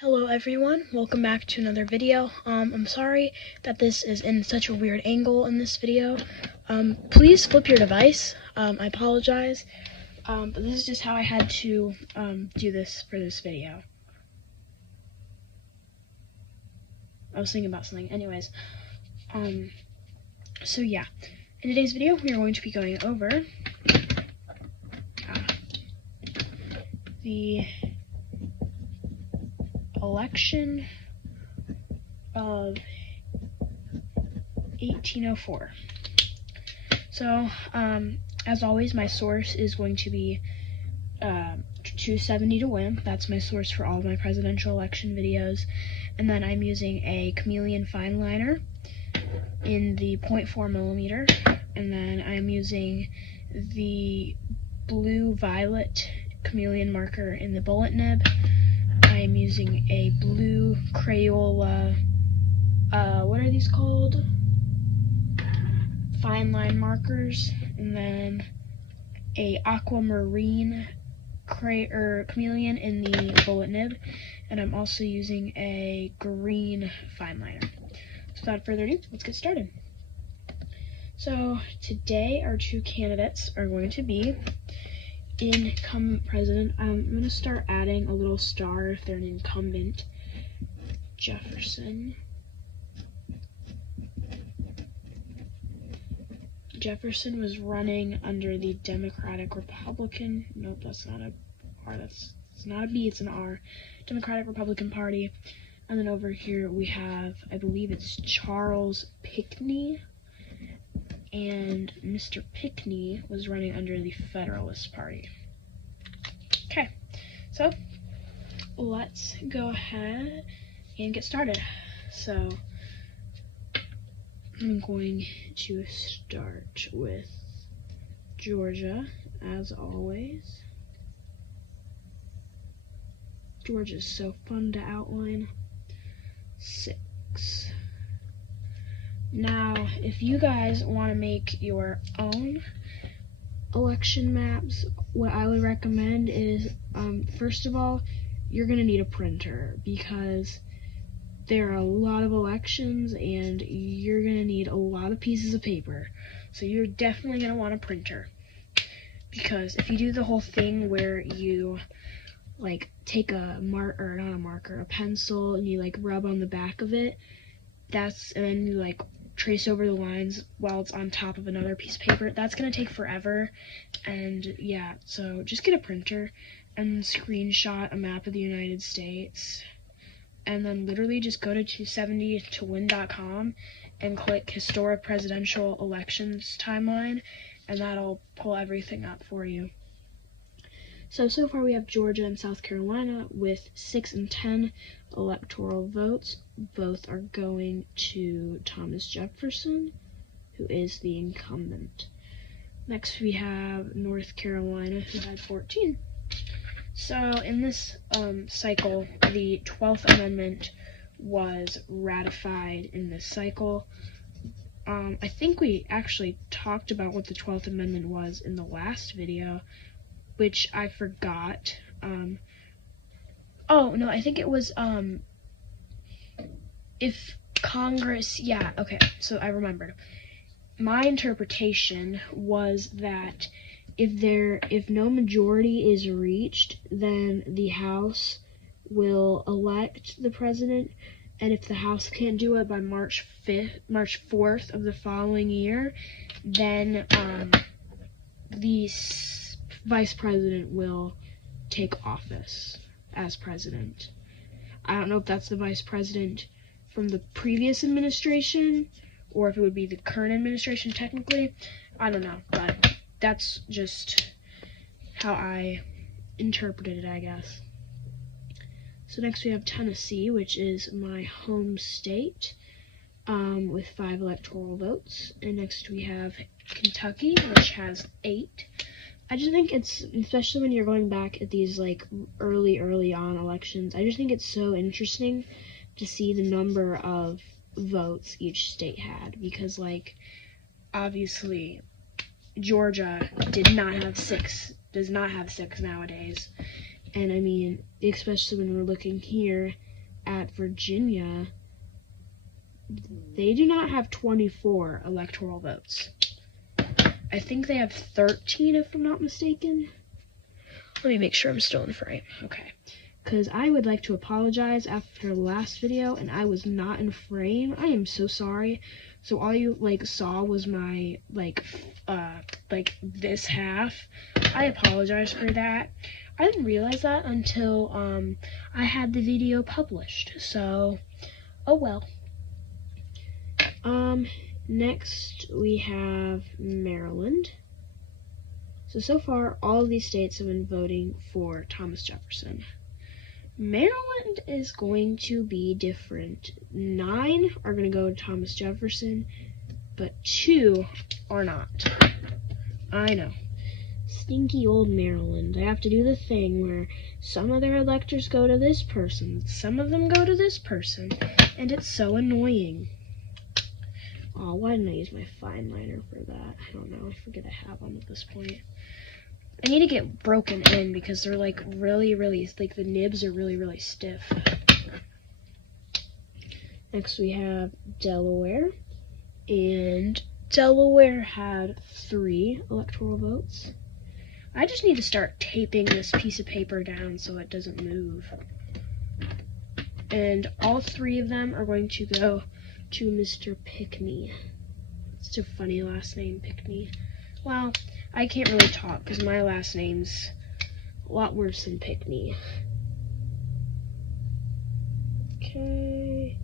Hello everyone, welcome back to another video. I'm sorry that this is in such a weird angle in this video. Please flip your device. I apologize, but this is just how I had to do this for this video. I was thinking about something. Anyways, so yeah, in today's video we are going to be going over the election of 1804. So, as always, my source is going to be 270 to win. That's my source for all of my presidential election videos. And then I'm using a Chameleon fine liner in the 0.4 millimeter. And then I'm using the blue-violet Chameleon marker in the bullet nib. I am using a blue Crayola, what are these called? Fine line markers, and then a aquamarine Chameleon in the bullet nib, and I'm also using a green fine liner. So without further ado, let's get started. So today our two candidates are going to be incumbent president. I'm going to start adding a little star if they're an incumbent. Jefferson was running under the Democratic Republican, nope, that's not a R, it's not a B, it's an R, Democratic Republican Party. And then over here we have, I believe it's Charles Pinckney, and Mr. Pinckney was running under the Federalist Party. Okay, so let's go ahead and get started. So I'm going to start with Georgia, as always. Georgia's so fun to outline. 6. Now, if you guys want to make your own election maps, what I would recommend is, first of all, you're going to need a printer, because there are a lot of elections and you're going to need a lot of pieces of paper. So you're definitely going to want a printer, because if you do the whole thing where you like take a pencil, and you like rub on the back of it, and then you like trace over the lines while it's on top of another piece of paper, that's going to take forever. And yeah, so just get a printer and screenshot a map of the United States, and then literally just go to 270towin.com and click historic presidential elections timeline, and that'll pull everything up for you. So far we have Georgia and South Carolina with 6 and 10 electoral votes. Both are going to Thomas Jefferson, who is the incumbent. Next we have North Carolina, who had 14. So in this cycle, the 12th Amendment was ratified in this cycle. I think we actually talked about what the 12th Amendment was in the last video, which I forgot. Oh, no, I think it was, if Congress, yeah, okay, so I remembered. My interpretation was that if no majority is reached, then the House will elect the president, and if the House can't do it by March 4th of the following year, then the vice president will take office as president. I don't know if that's the vice president from the previous administration, or if it would be the current administration technically. I don't know, but that's just how I interpreted it, I guess. So next we have Tennessee, which is my home state, with 5 electoral votes. And next we have Kentucky, which has 8. I just think it's, especially when you're going back at these like early on elections, I just think it's so interesting to see the number of votes each state had, because like obviously Georgia does not have 6 nowadays, And I mean, especially when we're looking here at Virginia, they do not have 24 electoral votes. I think they have 13, if I'm not mistaken. Let me make sure I'm still in frame. Okay. Because I would like to apologize after the last video, and I was not in frame. I am so sorry. So all you, saw was my, this half. I apologize for that. I didn't realize that until, I had the video published. So, oh well. Next we have Maryland. So far, all of these states have been voting for Thomas Jefferson. Maryland is going to be different. 9 are going to go to Thomas Jefferson, but 2 are not. I know. Stinky old Maryland. They have to do the thing where some of their electors go to this person, some of them go to this person, and it's so annoying. Oh, why didn't I use my fine liner for that? I don't know. I forget I have them at this point. I need to get broken in because they're really, the nibs are really stiff. Next we have Delaware. And Delaware had 3 electoral votes. I just need to start taping this piece of paper down so it doesn't move. And all 3 of them are going to go to Mr. Pinckney. It's a funny last name, Pinckney. Well, I can't really talk because my last name's a lot worse than Pinckney. Okay.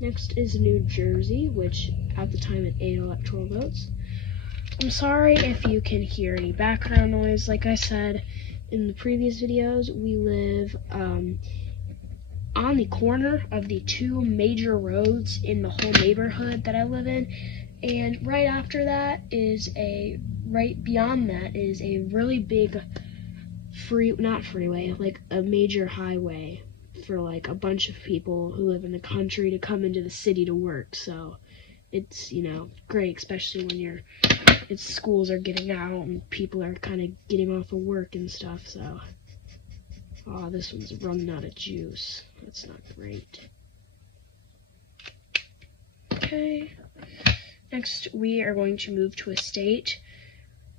Next is New Jersey, which at the time had 8 electoral votes. I'm sorry if you can hear any background noise. Like I said in the previous videos, we live on the corner of the 2 major roads in the whole neighborhood that I live in, and right after that is right beyond that is a really big not freeway, a major highway for a bunch of people who live in the country to come into the city to work. So it's, great, especially when schools are getting out and people are kind of getting off of work and stuff. So oh, this one's running out of juice. That's not great. Okay. Next, we are going to move to a state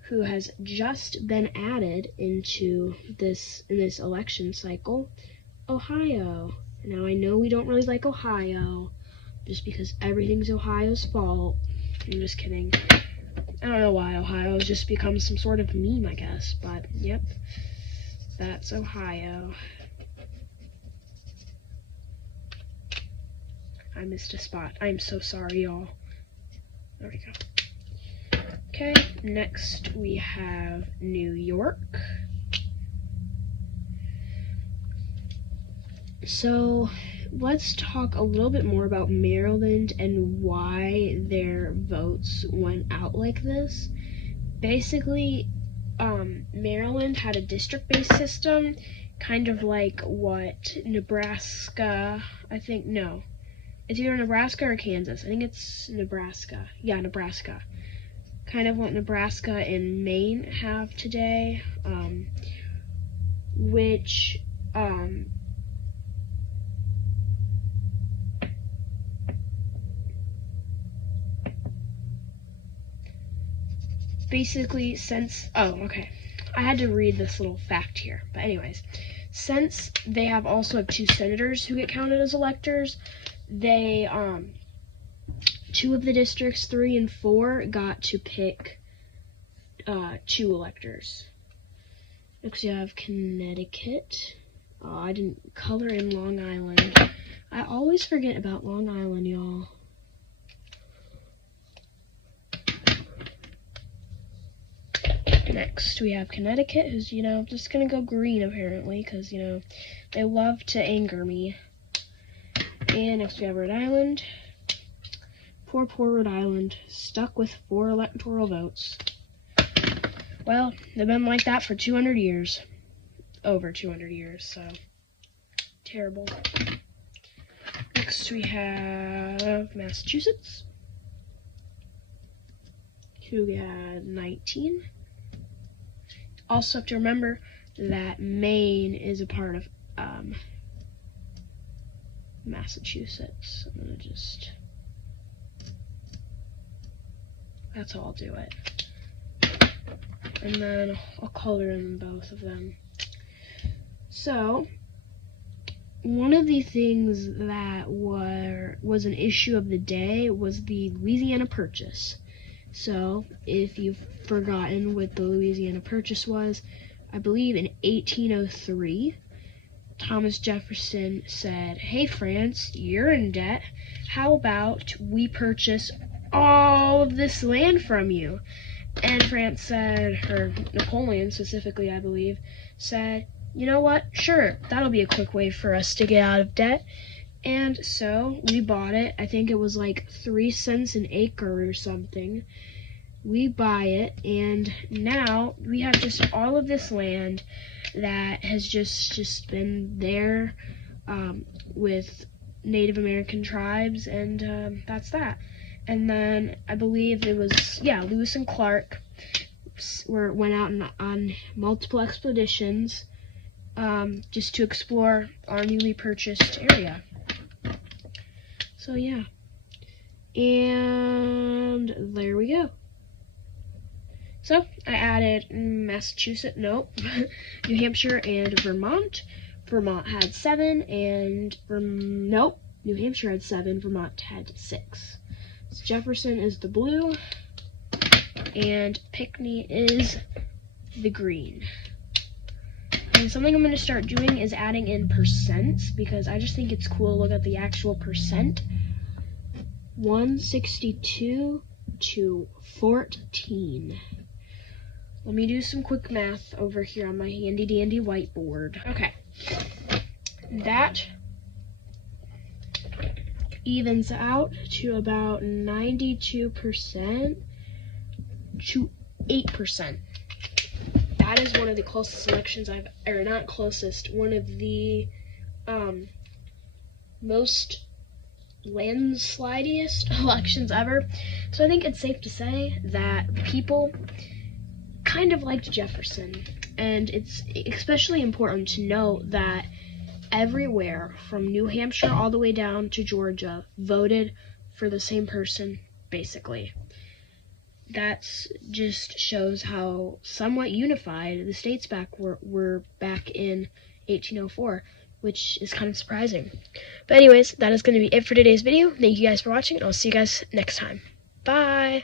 who has just been added into this election cycle, Ohio. Now, I know we don't really like Ohio, just because everything's Ohio's fault. I'm just kidding. I don't know why Ohio has just become some sort of meme, I guess, but yep. That's Ohio. I missed a spot. I'm so sorry, y'all. There we go. Okay, next we have New York. So, let's talk a little bit more about Maryland and why their votes went out like this. Basically, Maryland had a district-based system, kind of like what Nebraska, it's either Nebraska or Kansas. I think it's Nebraska. Yeah, Nebraska. Kind of what Nebraska and Maine have today, which, basically, I had to read this little fact here. But anyways, since they also have 2 senators who get counted as electors, they, 2 of the districts, 3 and 4, got to pick 2 electors. Next, you have Connecticut. Oh, I didn't color in Long Island. I always forget about Long Island, y'all. Next, we have Connecticut, who's, just gonna go green, apparently, because, they love to anger me. And next, we have Rhode Island. Poor Rhode Island, stuck with 4 electoral votes. Well, they've been like that for 200 years. Over 200 years, so terrible. Next, we have Massachusetts, who had 19. Also have to remember that Maine is a part of Massachusetts. I'm gonna just, that's how I'll do it. And then I'll color in both of them. So, one of the things that was an issue of the day was the Louisiana Purchase. So, if you've forgotten what the Louisiana Purchase was, I believe in 1803, Thomas Jefferson said, "Hey France, you're in debt. How about we purchase all of this land from you?" And France said, or Napoleon specifically, I believe, said, "You know what? Sure, that'll be a quick way for us to get out of debt." And so we bought it. I think it was like 3 cents an acre or something. We buy it, and now we have just all of this land that has just been there with Native American tribes, and that's that. And then I believe it was, Lewis and Clark went out on multiple expeditions just to explore our newly purchased area. So yeah, and there we go. So I added Massachusetts, nope, New Hampshire and Vermont. Vermont had 7, and nope, New Hampshire had 7, Vermont had 6. So Jefferson is the blue, and Pinckney is the green. And something I'm going to start doing is adding in percents, because I just think it's cool to look at the actual percent. 162 to 14. Let me do some quick math over here on my handy dandy whiteboard. Okay, that evens out to about 92% to 8%. That is one of the closest elections or not closest, one of the most landslidiest elections ever. So I think it's safe to say that people kind of liked Jefferson, and it's especially important to know that everywhere from New Hampshire all the way down to Georgia voted for the same person, basically. That just shows how somewhat unified the states were back in 1804, which is kind of surprising. But anyways, that is going to be it for today's video. Thank you guys for watching, and I'll see you guys next time. Bye!